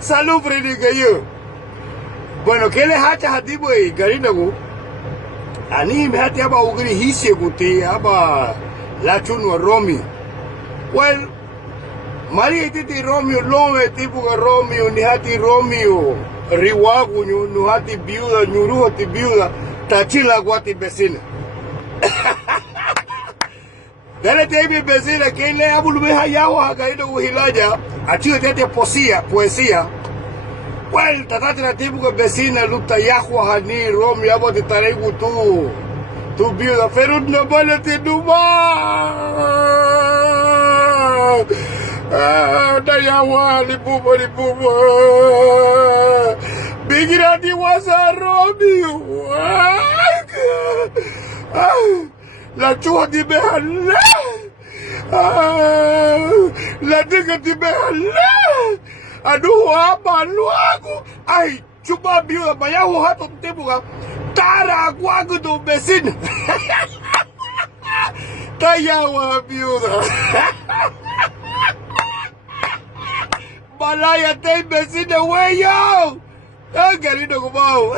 Salud, Freddy Gayo. Bueno, ¿qué les hacha a ti, boy? Garinago. Ani me hati aba ugri hisi guti aba la chuno Romi. Well, Maria titi Romeo longe tipo ga Romeo ni hati Romeo riwagu nu hati biuda nyuru hati biuda tachila guati vecina. Dale te vecina que le abulu me hayawa garino uhilaja achio tete poesía. Well, tatati na tipo ga vecina luta yahua hani Romeo abo de taregu tu biuda pero no vale te numa. Dayawa libubo. Bigirati was a Romeo. La chua di behala. La diga di behala. Adu apa luagu. Ay, chupa biuda bayahu hato tibuga. Tara guagu do vecino. Dayawa biuda. Malaya tem vecina, güey, yo. Querido, como